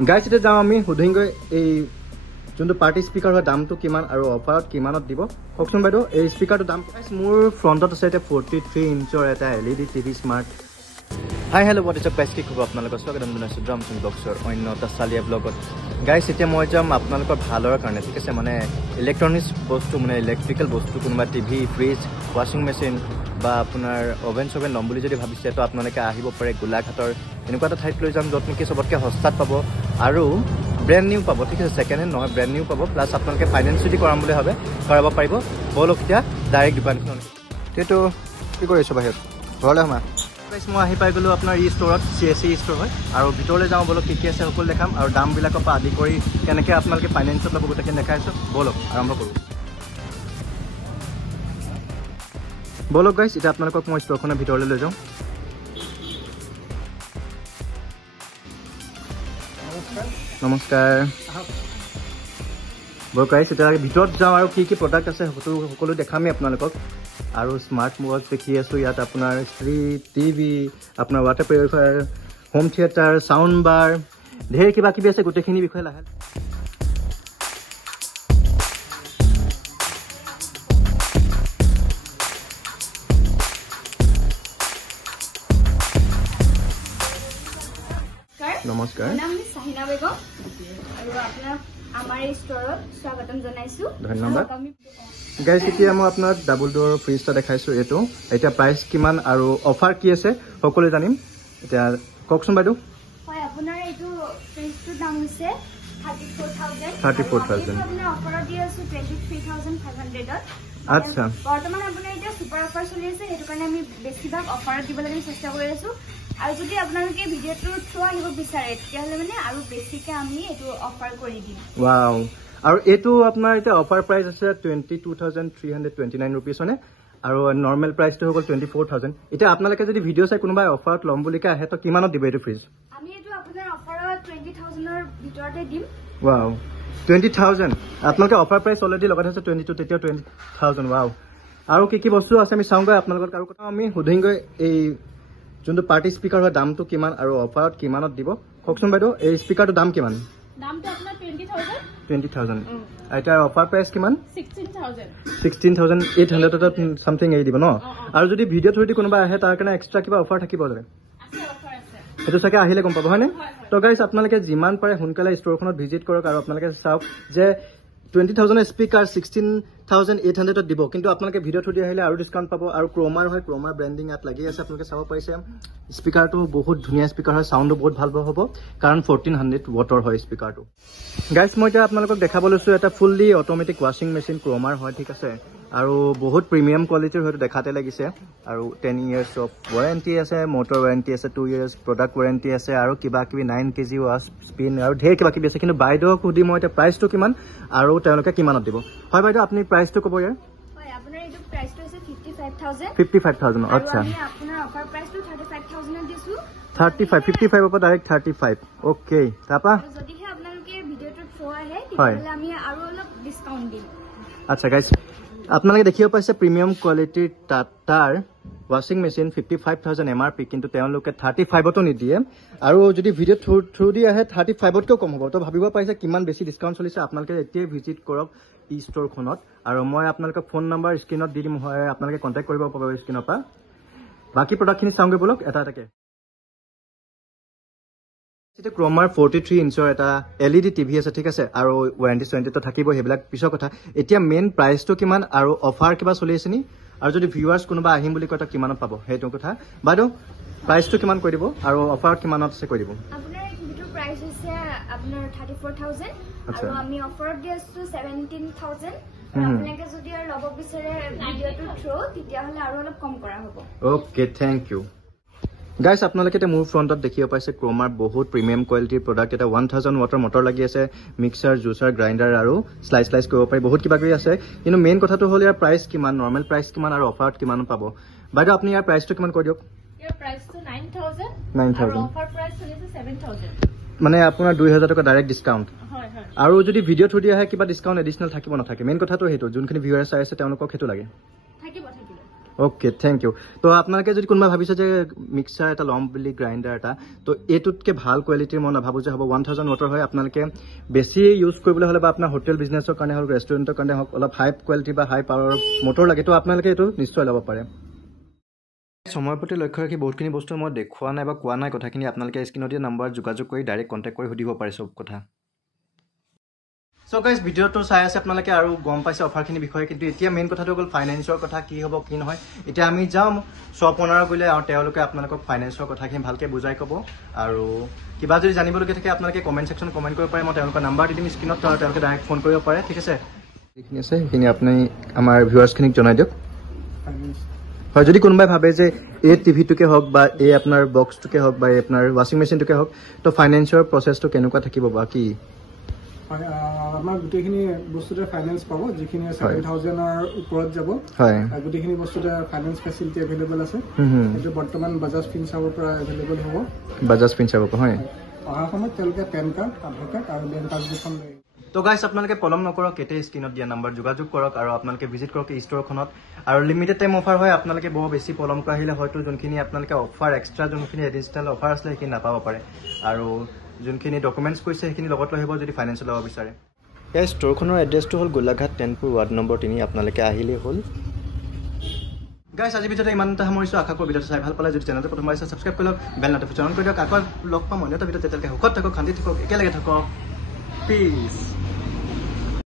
guys এতিয়া যাওঁ আমি সুধিমগৈ এই যোনটো পাৰ্টি স্পীকাৰ হয় দামটো কিমান আৰু অফাৰত কিমানত দিব কওকচোন বাইদেউ এই স্পীকাৰটোৰ দাম মোৰ ফ্ৰণ্টত আছে এতিয়া 43 ইঞ্চৰ এটা LED TV smart hi hello' what is up guys কি খবৰ আপোনালোকৰ স্বাগতম জনাইছোঁ ড্ৰাম সিং ব্লগছৰ অন্য এটা চালিয়া ব্লগত গাইজ এতিয়া মই যাম আপোনালোকৰ ভালৰ কাৰণে ঠিক আছে মানে ইলেক্ট্ৰনিক্স বস্তু মানে ইলেক্ট্ৰিকেল বস্তু কোনোবা টিভি ফ্ৰিজ ৱাশ্বিং মেচিন বা আপোনাৰ অভেন চভেন ল'ম বুলি যদি ভাবিছে তো আপোনালোকে আহিব পাৰে গোলাঘাটৰ এনেকুৱা এটা ঠাইত লৈ যাম য'ত নেকি চবতকৈ সস্তাত পাব আৰু ব্ৰেণ্ড নিউ পাব ঠিক আছে ছেকেণ্ড হেণ্ড নহয় ব্ৰেণ্ড নিউ পাব প্লাছ আপোনালোকে ফাইনেন্স যদি কৰাম বুলি ভাবে কৰাব পাৰিব ব'লক এতিয়া ডাইৰেক্ট দোকানখন সেইটো কি কৰিছোঁ বাহিৰত ঘৰলৈ সোমা মই আহি পাই গ'লোঁ আপোনাৰ ই ষ্ট'ৰত CSE ষ্ট'ৰ হয় আৰু ভিতৰলৈ যাওঁ ব'লক কি কি আছে সকলো দেখাম আৰু দামবিলাকৰ পৰা আদি কৰি কেনেকৈ আপোনালোকে ফাইনেন্সত ল'ব গোটেইখিনি দেখাইছোঁ ব'লক আৰম্ভ কৰোঁ ব'লক গাইছ এতিয়া আপোনালোকক মই ষ্ট'ৰখনৰ ভিতৰলৈ লৈ যাওঁ নমস্কাৰ ব'লক গাইছ এতিয়া ভিতৰত যাওঁ আৰু কি কি প্ৰডাক্ট আছে সকলো দেখামেই আপোনালোকক আৰু স্মাৰ্ট ৱাচ দেখি আছোঁ ইয়াত আপোনাৰ ইস্ত্ৰি টিভি আপোনাৰ water purifier home theatre sound bar ঢেৰ কিবা কিবি আছে গোটেইখিনি বিষয়ে লাহে নমস্কাৰ নাম সাহিনা বেগম আৰু আপোনাক আমাৰ এই ষ্টৰত স্বাগতম জনাইছোঁ ধন্যবাদ গাইজ এতিয়া মই আপোনাক ডাবল ডোৰৰ ফ্ৰিজ এটা দেখাইছোঁ এইটো এতিয়া প্ৰাইচ কিমান আৰু অফাৰ কি আছে সকলোৱে জানিম এতিয়া কওকচোন বাইদেউ হয় আপোনাৰ এইটো ফ্ৰিজটোৰ দাম হৈছে 34,000 আপোনাৰ অফাৰত দি আছোঁ 23,500ত আচ্ছা বৰ্তমান আপোনাৰ এতিয়া ছুপাৰ অফাৰ চলি আছে সেইটো কাৰণে আমি বেছিভাগ অফাৰত দিবলৈ আমি চেষ্টা কৰি আছোঁ আৰু যদি আপোনালোকে ভিডিঅ'টো থ্ৰু আহিব বিচাৰে তেতিয়াহ'লে মানে আৰু বেছিকৈ আমি এইটো অফাৰ কৰি দিম ৱাও আৰু এইটো আপোনাৰ এতিয়া অফাৰ প্ৰাইচ আছে 22,329 ৰুপিজ মানে আৰু নৰ্মেল প্ৰাইচটো হৈ গ'ল 24,000 এতিয়া আপোনালোকে যদি ভিডিঅ' চাই কোনোবাই অফাৰত ল'ম বুলিকে আহে তো কিমানত দিব এইটো ফ্ৰিজ আমি এইটো আপোনাৰ অফাৰত 20,000ৰ ভিতৰতে দিম ৱাও 20,000 আপোনালোকে অফাৰ প্ৰাইচ অলৰেডি লগাই থৈছে 22 তেতিয়া 20,000 ৱাও আৰু কি কি বস্তু আছে আমি চাওঁগৈ আপোনালোকক আৰু কথা আমি সুধিমগৈ এই যোনটো পাৰ্টি স্পীকাৰ হয় দামটো কিমান আৰু অফাৰত কিমানত দিব কওকচোন বাইদেউ এই স্পীকাৰটোৰ দাম কিমান দামটো আপোনাৰ 20,000 এতিয়া অফাৰ প্ৰাইচ কিমান 16,800 সামথিং এৰি দিব ন আৰু যদি ভিডিঅ' থ্ৰুদি কোনোবা আহে তাৰ কাৰণে এক্সট্ৰা কিবা অফাৰ থাকিব জানো সেইটো চাগে আহিলে গম পাব হয়নে তো গাইজ আপোনালোকে যিমান পাৰে সোনকালে ষ্ট'ৰখনত ভিজিট কৰক আৰু আপোনালোকে চাওক যে 20,000 স্পীকাৰ 16,800ত দিব কিন্তু আপোনালোকে ভিডিঅ' থ্ৰুদি আহিলে আৰু ডিছকাউণ্ট পাব আৰু ক্ৰ'মাৰ হয় ক্ৰ'মাৰ ব্ৰেণ্ডিং ইয়াত লাগি আছে আপোনালোকে চাব পাৰিছে স্পীকাৰটো বহুত ধুনীয়া স্পীকাৰ হয় চাউণ্ডো বহুত ভাল হ'ব কাৰণ 1400 ৱাটৰ হয় স্পীকাৰটো গাইজ মই এতিয়া আপোনালোকক দেখাব লৈছোঁ এটা ফুল্লি অট'মেটিক ৱাশ্বিং মেচিন ক্ৰ'মাৰ হয় ঠিক আছে আৰু বহুত প্ৰিমিয়াম কোৱালিটিৰ হয়তো দেখাতে লাগিছে আৰু 10 years অফ ৱাৰেণ্টি আছে মটৰ ৱাৰেণ্টি আছে 2 years প্ৰডাক্ট ৱাৰেণ্টি আছে আৰু কিবা কিবি 9 kg ৱাছ স্পিন আৰু ঢেৰ কিবা কিবি আছে কিন্তু বাইদেউক সুধি মই এতিয়া প্ৰাইচটো কিমান আৰু তেওঁলোকে কিমানত দিব হয় বাইদেউ আপুনি প্ৰাইচটো ক'ব ইয়াৰ হয় আপোনাৰ এইটো প্ৰাইচটো আছে 55,000 আচ্ছা আমি আপোনাৰ অফাৰ প্ৰাইচটো 35,000ত দিছোঁ 55 পৰা ডাইৰেক্ট 35 অ'কে তাৰপৰা যদিহে আপোনালোকে ভিডিঅ'টো থ্ৰু আহে তেতিয়াহ'লে আমি আৰু অলপ ডিছকাউণ্ট দিম আচ্ছা গাইজ আপোনালোকে দেখিব পাইছে প্ৰিমিয়াম কোৱালিটিৰ টাটাৰ ৱাশ্বিং মেচিন 55,000 MRP কিন্তু তেওঁলোকে 35তো নিদিয়ে আৰু যদি ভিডিঅ' থ্ৰু দি আহে 35তকৈও কম হ'ব তো ভাবিব পাৰিছে কিমান বেছি ডিছকাউণ্ট চলিছে আপোনালোকে এতিয়াই ভিজিট কৰক ই ষ্ট'ৰখনত আৰু মই আপোনালোকক ফোন নম্বৰ স্ক্ৰীণত দি দিম হয় আপোনালোকে কণ্টেক্ট কৰিব পাৰিব স্ক্ৰীণৰ পৰা বাকী প্ৰডাক্টখিনি চাওঁগৈ ব'লক এটা এটাকৈ এতিয়া ক্ৰ'মাৰ 43 ইঞ্চৰ এটা LED TV আছে ঠিক আছে আৰু ৱাৰেণ্টি থাকিব সেইবিলাক পিছৰ কথা এতিয়া মেইন প্ৰাইচটো কিমান আৰু অফাৰ কিবা চলি আছে নি আৰু যদি ভিউৱাৰ্ছ কোনোবা আহিম বুলি কয় তো কিমানত পাব সেইটো কথা বাইদেউ প্ৰাইচটো কিমান কৈ দিব আৰু অফাৰত কিমানত আছে কৈ দিব আপোনাৰ এইটোৰ প্ৰাইচ হৈছে আপোনাৰ 34,000 আৰু আমি অফাৰত দি আছোঁ 17,000 আপোনালোকে যদি আৰু ল'ব বিচাৰে ভিডিঅ'টো থ্ৰু তেতিয়াহ'লে আৰু অলপ কম কৰা হ'ব অ'কে থেংক ইউ গাইজ আপোনালোকে এতিয়া মোৰ ফ্ৰণ্টত দেখিব পাইছে ক্ৰ'মাৰ বহুত প্ৰিমিয়াম কোৱালিটিৰ প্ৰডাক্ট এটা 1000 ৱাটৰ মটৰ লাগি আছে মিক্সাৰ জুচাৰ গ্ৰাইণ্ডাৰ আৰু শ্লাইচ কৰিব পাৰি বহুত কিবা কিবি আছে কিন্তু মেইন কথাটো হ'ল ইয়াৰ প্ৰাইচ কিমান নৰ্মেল প্ৰাইচ কিমান আৰু অফাৰত কিমান পাব বাইদেউ আপুনি ইয়াৰ প্ৰাইচটো কিমান কৈ দিয়ক ইয়াৰ প্ৰাইচটো 9,000 আৰু অফাৰ প্ৰাইচ চলিছে 7,000 মানে আপোনাৰ 2,000 টকা ডাইৰেক্ট ডিছকাউণ্ট আৰু যদি ভিডিঅ' থ্ৰু দি আহে কিবা ডিছকাউণ্ট এডিশ্যনেল থাকিব নাথাকে মেইন কথাটো সেইটো যোনখিনি ভিউৱাৰ্ছ চাই আছে তেওঁলোকক সেইটো লাগে ওকে থেংক ইউ তো আপোনালোকে যদি কোনোবা ভাবিছে যে মিক্সাৰ এটা ল'ম বুলি গ্ৰাইণ্ডাৰ এটা তো এইটোতকৈ ভাল কোৱালিটিৰ মই নাভাবোঁ যে হ'ব 1000 ৱাটৰ হয় আপোনালোকে বেছি ইউজ কৰিবলৈ হ'লে বা আপোনাৰ হোটেল বিজনেছৰ কাৰণে হওক ৰেষ্টুৰেণ্টৰ কাৰণে হওক অলপ হাই কোৱালিটি বা হাই পাৱাৰৰ মটৰ লাগে তো আপোনালোকে এইটো নিশ্চয় ল'ব পাৰে সময়ৰ প্ৰতি লক্ষ্য ৰাখি বহুতখিনি বস্তু মই দেখুওৱা নাই বা কোৱা নাই কথাখিনি আপোনালোকে স্ক্ৰীণত দিয়া নাম্বাৰত যোগাযোগ কৰি ডাইৰেক্ট কণ্টেক্ট কৰি সুধিব পাৰে চব কথা সো গাইজ ভিডিঅ'টো চাই আছে আপোনালোকে আৰু গম পাইছে অফাৰখিনিৰ বিষয়ে কিন্তু এতিয়া মেইন কথাটো হ'ল ফাইনেন্সৰ কথা কি হ'ব কি নহয় এতিয়া আমি যাম শ্বপ অনাৰ গ'লে আৰু তেওঁলোকে আপোনালোকক ফাইনেন্সৰ কথাখিনি ভালকৈ বুজাই ক'ব আৰু কিবা যদি জানিবলগীয়া থাকে আপোনালোকে কমেণ্ট ছেকশ্যন কমেণ্ট কৰিব পাৰে মই তেওঁলোকৰ নাম্বাৰ দি দিম স্ক্ৰীণত তেওঁলোকে ডাইৰেক্ট ফোন কৰিব পাৰে ঠিক আছে যিখিনি আছে সেইখিনি আপুনি আমাৰ ভিউৱাৰ্ছখিনিক জনাই দিয়ক হয় যদি কোনোবাই ভাবে যে এই টিভিটোকে হওক বা এই আপোনাৰ বক্সটোকে হওক বা এই আপোনাৰ ৱাশ্বিং মেচিনটোকে হওক তো ফাইনেন্সৰ প্ৰচেছটো কেনেকুৱা থাকিব বা কি আমাৰ গোটেইখিনি বস্তুতে ফাইনেন্স পাব যিখিনি 7000ৰ ওপৰত যাব হয় গোটেইখিনি বস্তুতে ফাইনেন্স ফেচিলিটি এভেইলেবল আছে এইটো বৰ্তমান বাজাজ ফিনচাৰ্ভৰ পৰা এভেইলেবল হ'ব বাজাজ ফিনচাৰ্ভৰ পৰা হয় অহা সময়ত তেওঁলোকে পেন কাৰ্ড আধাৰ কাৰ্ড আৰু বেংক পাছবুকখন লৈ তো গাইজ আপোনালোকে পলম নকৰক কেতিয়া স্ক্ৰীণত দিয়া নাম্বাৰ যোগাযোগ কৰক আৰু আপোনালোকে ভিজিট কৰক এই ষ্ট'ৰখনত আৰু লিমিটেড টাইম অফাৰ হয় আপোনালোকে বহু বেছি পলম কৰা আহিলে হয়তো যোনখিনি আপোনালোকে অফাৰ এক্সট্ৰা যোনখিনি এডিশ্যনেল অফাৰ আছিলে সেইখিনি নাপাব পাৰে আৰু যোনখিনি ডকুমেণ্টছ কৈছে সেইখিনি লগত লৈ আহিব যদি ফাইনেন্স ল'ব বিচাৰে এই ষ্ট'ৰখনৰ এড্ৰেছটো হ'ল গোলাঘাট টেনপুৰ ৱাৰ্ড নম্বৰ 3 আপোনালোকে আহিলেই হ'ল গাইজ আজি ভিডিঅ'টো ইমানটা সামৰিছোঁ আশা কৰোঁ ভিডিঅ'টো চাই ভাল পালে যদি চেনেলটো প্ৰথমবাৰ চাই ছাবস্ক্ৰাইব কৰি লওক বেল নটিফিকেশ্যন অন কৰি দিয়ক আকৌ লগ পাম অন্য এটা ভিডিঅ'ত তেতিয়ালৈকে সুখত থাকক শান্তি থাকক একেলগে থাকক পিছ